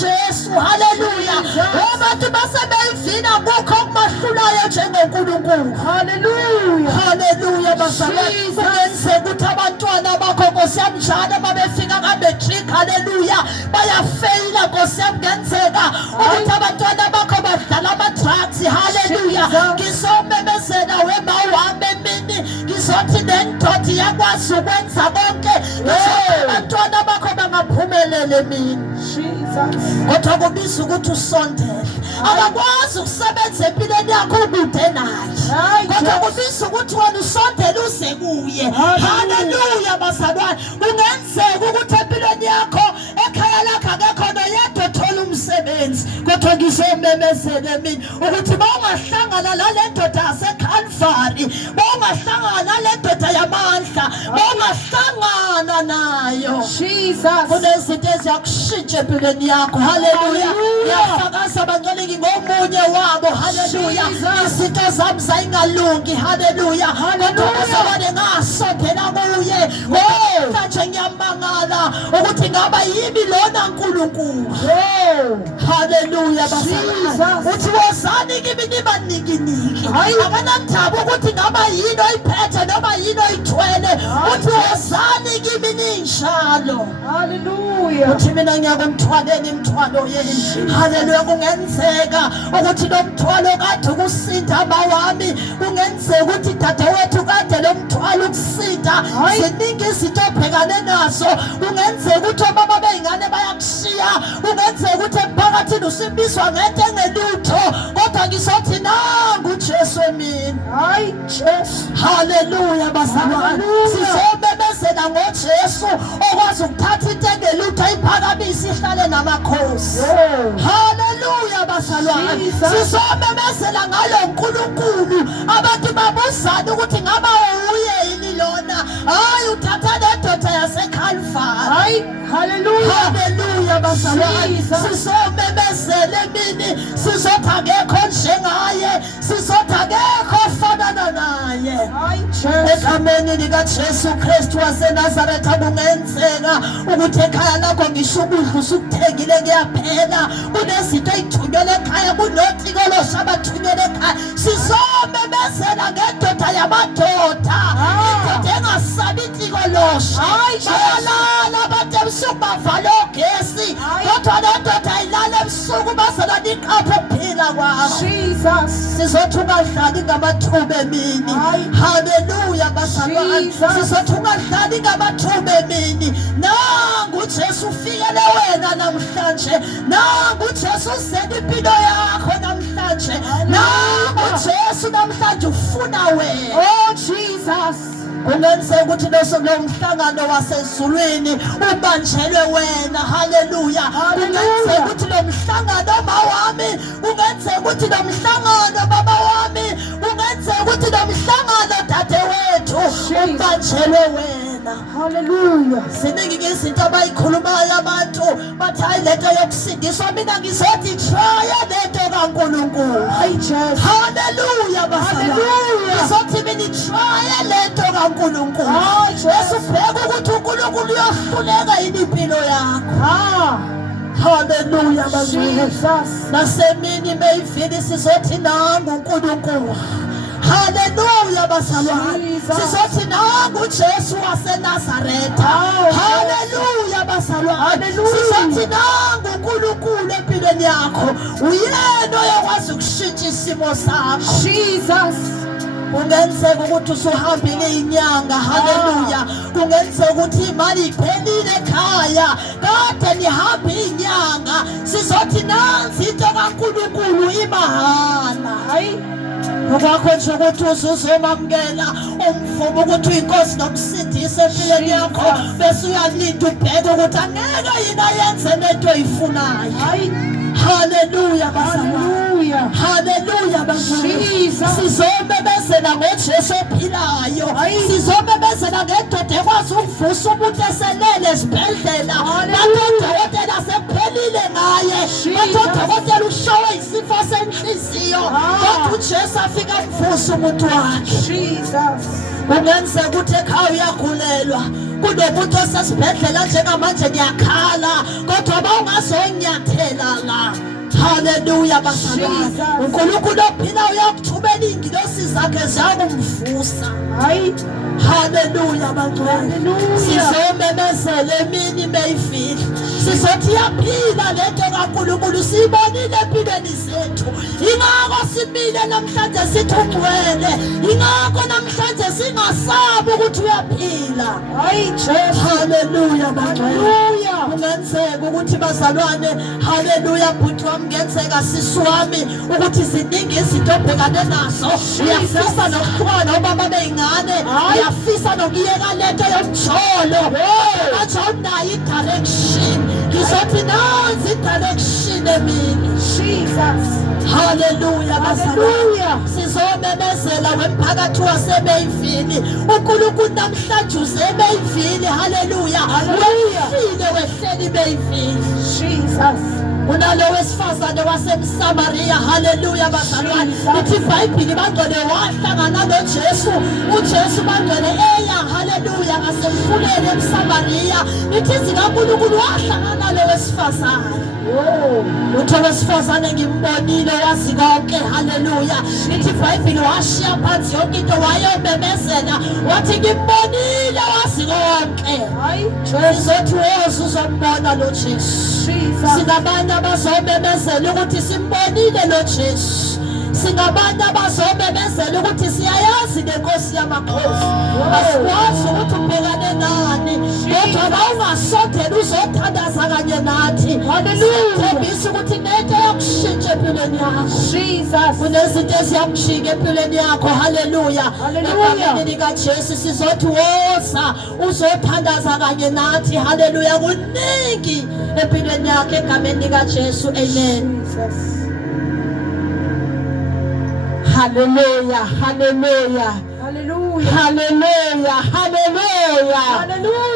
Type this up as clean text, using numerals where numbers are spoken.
Jesu. Haleluya. Abantu basebeyivina kukho okumahlulayo njengoNkulunkulu. Haleluya. Haleluya bazalwane. Kungenzeka ukuthi abantwana bakho Nkosi yami njalo babefika ka-matric. Haleluya. Bayafeyila Nkosi yami. Kungenzeka ukuthi abantwana bakho badlala ama-drugs. Haleluya. Ngizomemezela wema uhambe emini. Ngizothi nendoda iyakwazi ukwenza konke. Abantwana bakho bangaphumelele mina. Kodwa kubiza ukuthi usondele. Akakwazi ukusebenza empilweni yakho ubude naye. Kodwa kubiza ukuthi wena usondele uze kuye. Haleluya bazalwane. Kungenzeka ukuthi empilweni yakho ekhaya lakho akekho noyedwa othola umsebenzi. Kodwa ngizomemezele mina ukuthi bawungahlangana nale ndoda yaseCalvary, bawungahlangana nale ndoda yamandla, bawungahlangana nayo. Kunezinto eziyakushintsha empilweni yakho. Haleluya. Ngiyafakaza abangcwele ngomunye wabo. Haleluya. Izinto zami zayingalungi. Haleluya. Kodwa bazalwane ngasondela kuye. Manje ngiyamangala ukuthi ngaba yimi lona nkulunkulu. Haleluya bazalwane. Uthi wozani kimi nibaninginiki. Akanandaba ukuthi ngaba yini oyiphethe noma yini oyithwele. Uthi wozani kimi ninjalo. Haleluya. Uthi mina ngiyakumthwaleni imithwalo yenu. Haleluya. Kungenzeka ukuthi lo mthwalo kade ukusinda abawami. Kungenzeka ukuthi dadewethu kade lo mthwalo ukusinda. Ziningi izinto obhekane nazo. Kungenzeka ukuthi obaba bey'ngane bayakushiya. Kungenzeka ukuthi emphakathini usibizwa ngento engelutho. Kodwa ngizothi nangu uJesu emini. Hayi Jesu. Haleluya bazalwane. Sizomemezela ngoJesu okwazi ukuthatha into engelutho ayiphakamisa ihlale namakhosi. Haleluya bazalwane. Sizomemezela ngalo nkulunkulu. Abantu babuzana ukuthi ngaba uye yini lona. Hayi uthatha nendoda yaseCalvary. Haleluya. Haleluya bazalwane. Sizomemezela emini. Sizothi akekho njengaye. Sizothi akekho ofanana naye. Egameni likaJesu Kristu waseNazaretha kungenzeka ukuthi ekhaya lakho ngisho ukudla usukuthengile kuyaphela. Kunezinto ey'thunyelwe ekhaya, kunotikolosha abathunyelwe ekhaya. Sizomemezela ngendoda yamadoda. Indoda engasabi intikolosha. Bayalala abantu ebusuku bavala ogesi. Kodwa le ndoda ayilala ebusuku bazalwane iqaphe ukuphila kwabo. Sizothi ungadlali ngamathuba emini. Haleluya bazalwane. Sizothi ungadlali ngamathuba emini. Nangu uJesu ufikele wena namhlanje. Nangu uJesu uzele impilo yakho namhlanje. Nangu uJesu namhlanje ufuna wena. Oh Jesus. Kungenzeka ukuthi lo mhlangano wasezulwini ubanjelwe wena. Haleluya. Kungenzeka ukuthi lo mhlangano mawami. Kungenzeka ukuthi lo mhlangano baba wami. Kungenzeka ukuthi lo mhlangano dadewethu ubanjelwe wena. Haleluya. Ziningi izinto abayikhulumayo abantu bathi hayi lento yokusindiswa. Mina ngizothi try lento kaNkulunkulu. Hayi Jesu. Haleluya bazalwane. Ngizothi mina try lento kaNkulunkulu. Esibheka ukuthi uNkulunkulu uyohluleka yini impilo yakho. Haleluya bazalwane. Nasemini meyivini sizothi nangu uNkulunkulu. Haleluya bazalwane. Sizothi nangu uJesu waseNazaretha. Haleluya bazalwane. Sizothi nangu uNkulunkulu empilweni yakho. Uyena oyakwazi ukushintsha isimo sakho. Jesus. Kungenzeka ukuthi usuhambile inyanga. Haleluya. Kungenzeka ukuthi imali iphelile ekhaya. Kade nihamba inyanga. Sizothi nansi into kaNkulunkulu imahana. Hayi. Ngokwakho nje ukuthi uzozomamukela umvumo ukuthi uyinkosi nomsindisi empilweni yakho. Bese uyalinda ubheke ukuthi angeke yini ayenze lento oyifunayo. Hayi. Haleluya bazalwane. Haleluya bazalwane. Sizomemezela ngoJesu ophilayo. Sizomemezela ngendoda ekwazi ukuvusa umuntu eselele esibhedlela. Odokotela sephelile ngaye. Odokotela ushowe isifo senhliziyo. Kodwa uJesu afika kuvusa umuntu wakhe. Jesus. Kungenzeka ukuthi ekhaya uyakhulelwa. Kunomuntu osesibhedlela njengamanje ngiyakhala. Kodwa bawungazonyathela. Haleluya bazalwane. uNkulunkulu ophila uyakuthumela ingilosi zakhe ziyakumvusa. Hayi. Haleluya bangcwele. Sizomemezela emini meyifika. Sizothi yaphila lento kaNkulunkulu siyibonile empilweni zethu. Ingakho simile namhlanje sithi ungcwele. Ingakho namhlanje singasabi ukuthi uyaphila. Hayi Jesu. Haleluya bangcwele. Kungenzeka ukuthi bazalwane, haleluya bhuti wami, kungenzeka sisi wami ukuthi ziningi izinto obhekane nazo. Uyafisa nokukhona ubaba beyingane, uyafisa nokuyeka lento yomjolo. Manje awunayo i-direction. Ngizothi nansi i-direction emini. Jesus. Haleluya bazalwane. Sizomemezela wemphakathi waseMeyville. uNkulunkulu namhlanje useMeyville. Haleluya. Wefile wehleli Meyville. Jesus. Unalo wesifazane waseMsamaria. Haleluya bazalwane. Lithi iBhayibheli bangcwele wahlangana noJesu. uJesu bangcwele eya haleluya ngasemfuleni eMsamaria. Lithi zikaNkulunkulu wahlangana lo wesifazane. Uthi wesifazane ngimbonile wazi konke. Haleluya. Lithi iBhayibheli washiya phansi yonke into wayomemezela wathi ngimbonile wazi konke. Hayi. Sizothi woza uzombona lo Jesu. Singabantu abazomemezela ukuthi simbonile lo Jesu. Singabantu abazomemezela ukuthi siyayazi lenkosi yamakhosi. Asikwazi ukuthi ubhekane nani, kodwa awungasondela uzothandaza kanye nathi. Haleluya. Thembisa ukuthi nento yakushintsha empilweni yakho. Jesus. Kunezinto eziyakushintsha empilweni yakho. Haleluya. Egameni likaJesu sizothi woza uzothandaza kanye nathi. Haleluya. Kuningi empilweni yakho egameni likaJesu. Amen. Jesus. Hallelujah, hallelujah, Hallelujah. hallelujah, hallelujah. Hallelujah.